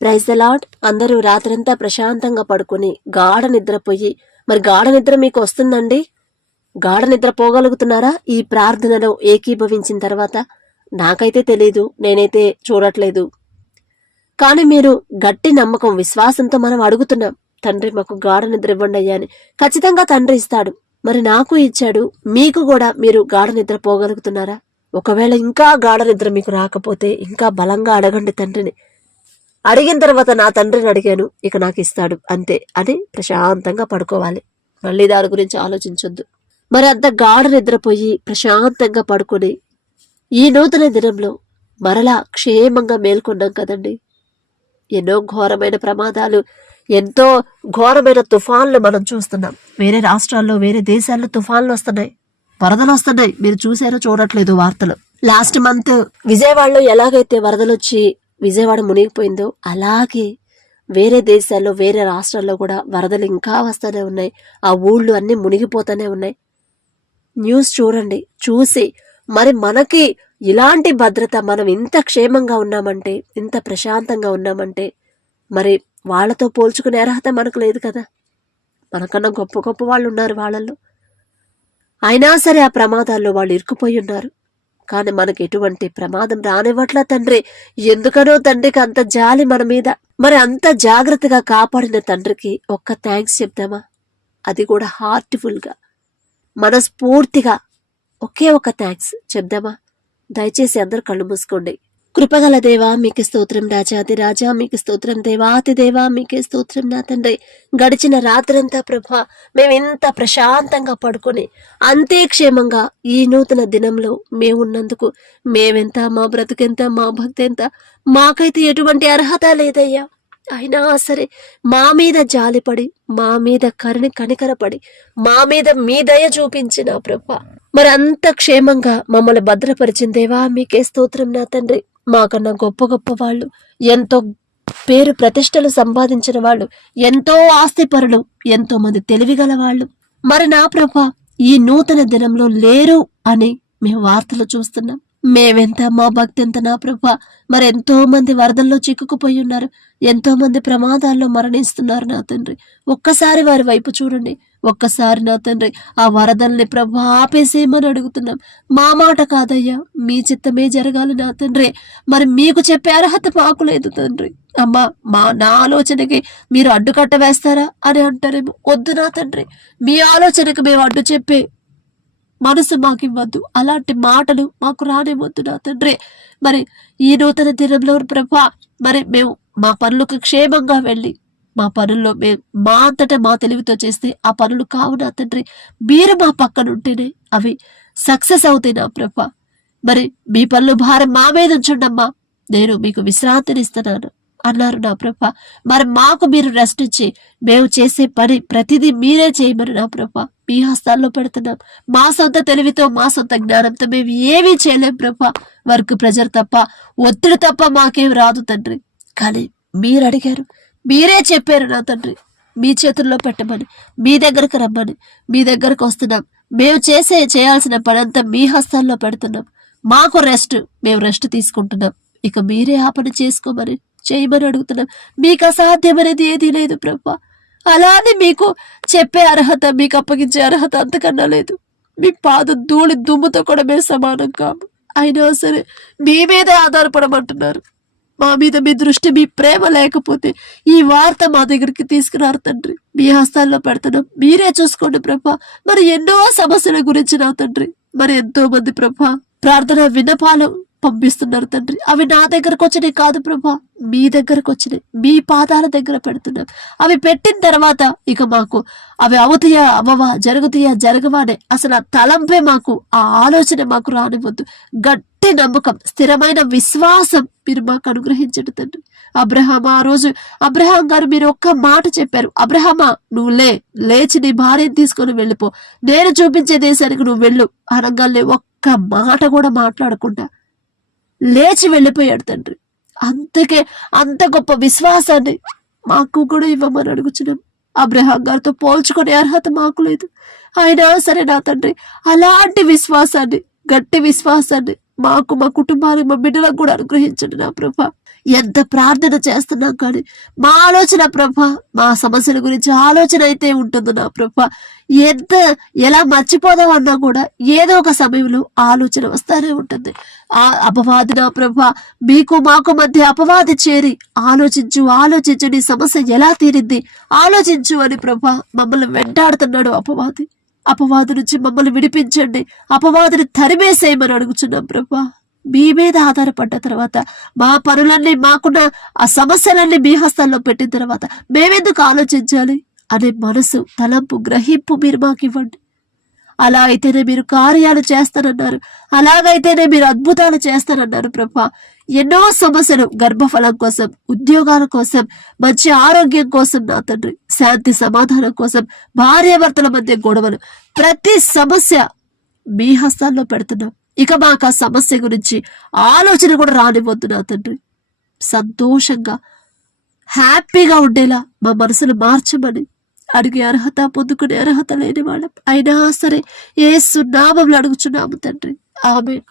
Praise the lord. అందరూ రాత్రంతా ప్రశాంతంగా పడుకొని గాఢ నిద్రపోయి, మరి గాఢ నిద్ర మీకు వస్తుందండి? గాఢ నిద్ర పోగలుగుతున్నారా ఈ ప్రార్థనలో ఏకీభవించిన తర్వాత? నాకైతే తెలీదు, నేనైతే చూడట్లేదు. కానీ మీరు గట్టి నమ్మకం, విశ్వాసంతో మనం అడుగుతున్నాం, తండ్రి మాకు గాఢ నిద్ర ఇవ్వండి అయ్యా అని. ఖచ్చితంగా తండ్రి ఇస్తాడు. మరి నాకు ఇచ్చాడు, మీకు కూడా మీరు గాఢ నిద్ర పోగలుగుతున్నారా? ఒకవేళ ఇంకా గాఢ నిద్ర మీకు రాకపోతే ఇంకా బలంగా అడగండి తండ్రిని. అడిగిన తర్వాత నా తండ్రిని అడిగాను, ఇక నాకు ఇస్తాడు అంతే అని ప్రశాంతంగా పడుకోవాలి. మళ్ళీ దాని గురించి ఆలోచించొద్దు. మరి అంత గాఢ నిద్రపోయి ప్రశాంతంగా పడుకొని ఈ నూతన దినంలో మరలా క్షేమంగా మేల్కొన్నాం కదండి. ఎన్నో ఘోరమైన ప్రమాదాలు, ఎంతో ఘోరమైన తుఫాన్లు మనం చూస్తున్నాం. వేరే రాష్ట్రాల్లో, వేరే దేశాల్లో తుఫాన్లు వస్తున్నాయి, వరదలు వస్తున్నాయి. మీరు చూసారో చూడట్లేదు వార్తలు. లాస్ట్ మంత్ విజయవాడలో ఎలాగైతే వరదలు వచ్చి విజయవాడ మునిగిపోయిందో అలాగే వేరే దేశాల్లో, వేరే రాష్ట్రాల్లో కూడా వరదలు ఇంకా వస్తూనే ఉన్నాయి. ఆ ఊళ్ళు అన్ని మునిగిపోతూనే ఉన్నాయి. న్యూస్ చూడండి, చూసి మరి మనకి ఇలాంటి భద్రత, మనం ఇంత క్షేమంగా ఉన్నామంటే, ఇంత ప్రశాంతంగా ఉన్నామంటే, మరి వాళ్ళతో పోల్చుకునే అర్హత మనకు లేదు కదా. మనకన్నా గొప్ప గొప్ప వాళ్ళు ఉన్నారు వాళ్ళల్లో. అయినా సరే ఆ ప్రమాదాల్లో వాళ్ళు ఇరుక్కుపోయి ఉన్నారు. కానీ మనకి ఎటువంటి ప్రమాదం రానివ్వట్లా తండ్రి. ఎందుకనో తండ్రికి అంత జాలి మన మీద. మరి అంత జాగ్రత్తగా కాపాడిన తండ్రికి ఒక్క థ్యాంక్స్ చెప్దామా? అది కూడా హార్ట్ఫుల్గా, మనస్ఫూర్తిగా ఒకే ఒక థ్యాంక్స్ చెప్దామా? దయచేసి అందరు కళ్ళు మూసుకోండి. కృపగల దేవా మీకే స్తోత్రం, రాజాది రాజా మీకే స్తోత్రం, దేవాతి దేవా మీకే స్తోత్రం నా తండ్రి. గడిచిన రాత్రంతా ప్రభా మేము ఇంత ప్రశాంతంగా పడుకొని అంతే క్షేమంగా ఈ నూతన దినంలో మేమున్నందుకు మేమెంత, మా బ్రతుకెంత, మా భక్తి ఎంత, మాకైతే ఎటువంటి అర్హత లేదయ్యా. అయినా సరే మా మీద జాలిపడి, మా మీద కనికరపడి, మా మీద మీ దయ చూపించిన ప్రభా మరి అంత క్షేమంగా మమ్మల్ని భద్రపరిచిన దేవా మీకే స్తోత్రం నా తండ్రి. మాకన్నా గొప్ప గొప్ప వాళ్ళు, ఎంతో పేరు ప్రతిష్టలు సంపాదించిన వాళ్ళు, ఎంతో ఆస్తిపరులు, ఎంతో మంది తెలివిగల వాళ్ళు మరి నా ప్రభా ఈ నూతన దినంలో లేరు అని మేము వార్తలు చూస్తున్నాం. మేమెంత, మా భక్తి ఎంత నా ప్రభా. మరి ఎంతో మంది వరదల్లో చిక్కుకుపోయి ఉన్నారు, ఎంతో మంది ప్రమాదాల్లో మరణిస్తున్నారు నా తండ్రి. ఒక్కసారి వారి వైపు చూడండి, ఒక్కసారి నా తండ్రి ఆ వరదల్ని ప్రభా ఆపేసేయమని అడుగుతున్నాం. మా మాట కాదయ్యా, మీ చిత్తమే జరగాలి నా తండ్రి. మరి మీకు చెప్పే అర్హత మాకు లేదు తండ్రి. అమ్మా, నా ఆలోచనకి మీరు అడ్డుకట్ట వేస్తారా అని అంటారేమో. వద్దు నా తండ్రి, మీ ఆలోచనకు మేము అడ్డు చెప్పే మనసు మాకు ఇవ్వద్దు, అలాంటి మాటలు మాకు రానివ్వద్దు నా తండ్రి. మరి ఈ నూతన దినంలో ప్రభా మరి మేము మా పనులకు క్షేమంగా వెళ్ళి, మా పనుల్లో మేము మా అంతటా మా తెలివితో చేస్తే ఆ పనులు కావు నా తండ్రి. మీరు మా పక్కన ఉంటేనే అవి సక్సెస్ అవుతాయి నా ప్రభా. మరి మీ పనులు భారం మా మీద ఉంచండమ్మా, నేను మీకు విశ్రాంతినిస్తున్నాను అన్నారు నా ప్రభా. మరి మాకు మీరు రెస్ట్ ఇచ్చి మేము చేసే పని ప్రతిదీ మీరే చేయమని నా ప్రభా మీ హస్తాల్లో పెడుతున్నాం. మా సొంత తెలివితో, మా సొంత జ్ఞానంతో మేము ఏమీ చేయలేం ప్రభా. వర్క్ ప్రెజర్ తప్ప, ఒత్తిడి తప్ప మాకేం రాదు తండ్రి. కానీ మీరు అడిగారు, మీరే చెప్పారు నా తండ్రి, మీ చేతుల్లో పెట్టమని, మీ దగ్గరకు రమ్మని. మీ దగ్గరకు వస్తున్నాం. మేము చేయాల్సిన పని అంతా మీ హస్తాల్లో పెడుతున్నాం. మాకు రెస్ట్, మేము రెస్ట్ తీసుకుంటున్నాం. ఇక మీరే ఆ పని చేసుకోమని, చేయమని అడుగుతున్నాం. మీకు అసాధ్యమనేది ఏదీ లేదు ప్రభా. అలానే మీకు చెప్పే అర్హత, మీకు అప్పగించే అర్హత అంతకన్నా లేదు. మీ పాద ధూళి దుమ్ముతో కూడా మేము సమానం కాము. అయినా సరే మీ మీదే ఆధారపడమంటున్నారు. మా మీద మీ దృష్టి, మీ ప్రేమ లేకపోతే ఈ వార్త మా దగ్గరికి తీసుకురారు తండ్రి. మీ హస్తాల్లో పెడుతున్నాం, మీరే చూసుకోండి ప్రభా. మరి ఎన్నో సమస్యల గురించి నా తండ్రి, మరి ఎంతో మంది ప్రభా ప్రార్థన విన్నపాలు పంపిస్తున్నారు తండ్రి. అవి నా దగ్గరకు వచ్చినాయి కాదు ప్రభా, మీ దగ్గరకు వచ్చినాయి. మీ పాదాల దగ్గర పెడుతున్నాం. అవి పెట్టిన తర్వాత ఇక మాకు అవి అవుతాయా, అవ్వవా, జరుగుతాయా, జరగవా అనే అసలు ఆ తలంపే మాకు, ఆ ఆలోచన మాకు రానివ్వద్దు. గట్టి నమ్మకం, స్థిరమైన విశ్వాసం మీరు మాకు అనుగ్రహించండి తండ్రి. ఆ రోజు అబ్రహాం గారు మీరు ఒక్క మాట చెప్పారు, అబ్రహామా నువ్వు లేచి నీ భార్యను తీసుకొని వెళ్ళిపో, నేను చూపించే దేశానికి నువ్వు వెళ్ళు అనగానే ఒక్క మాట కూడా మాట్లాడకుండా లేచి వెళ్ళిపోయాడు తండ్రి. అందుకే అంత గొప్ప విశ్వాసాన్ని మాకు కూడా ఇవ్వమని అడుగుచున్నాం. అబ్రహాం గారితో పోల్చుకునే అర్హత మాకు లేదు. అయినా సరే నా తండ్రి అలాంటి విశ్వాసాన్ని, గట్టి విశ్వాసాన్ని మాకు, మా కుటుంబానికి, మా బిడ్డలకు కూడా అనుగ్రహించండి నా ప్రభా. ఎంత ప్రార్థన చేస్తున్నాం కానీ మా ఆలోచన ప్రభా, మా సమస్యల గురించి ఆలోచన అయితే ఉంటుందో నా ప్రభా, ఎలా మర్చిపోదాం అన్నా కూడా ఏదో ఒక సమయంలో ఆలోచన వస్తానే ఉంటుంది. ఆ అపవాది నా ప్రభా, మీకు మాకు మధ్య అపవాది చేరి ఆలోచించు నీ సమస్య ఎలా తీరింది ఆలోచించు అని ప్రభా మమ్మల్ని వెంటాడుతున్నాడు అపవాది నుంచి మమ్మల్ని విడిపించండి, అపవాదిని తరిమేసేయమని అడుగుచున్నాం ప్రభా. మీ మీద ఆధారపడ్డ తర్వాత మా పనులన్నీ, మాకున్న ఆ సమస్యలన్నీ మీ హస్తాల్లో పెట్టిన తర్వాత మేమెందుకు ఆలోచించాలి అనే మనసు, తలంపు, గ్రహింపు మీరు మాకు ఇవ్వండి. అలా అయితేనే మీరు కార్యాలు చేస్తానన్నారు, అలాగైతేనే మీరు అద్భుతాలు చేస్తానన్నారు ప్రభా. ఎన్నో సమస్యలు, గర్భఫలం కోసం, ఉద్యోగాల కోసం, మంచి ఆరోగ్యం కోసం నా తండ్రి, శాంతి సమాధానం కోసం, భార్యాభర్తల మధ్య గొడవలు, ప్రతి సమస్య మీ హస్తాల్లో పెడుతున్నాం. ఇక మాకు ఆ సమస్య గురించి ఆలోచన కూడా రానివ్వద్దు నా తండ్రి. సంతోషంగా హ్యాపీగా ఉండేలా మా మనసును మార్చమని అడిగే అర్హత, పొందుకునే అర్హత లేని వాళ్ళం అయినా సరే యేసు నామములో అడుగుచున్నాము తండ్రి. ఆమేన్.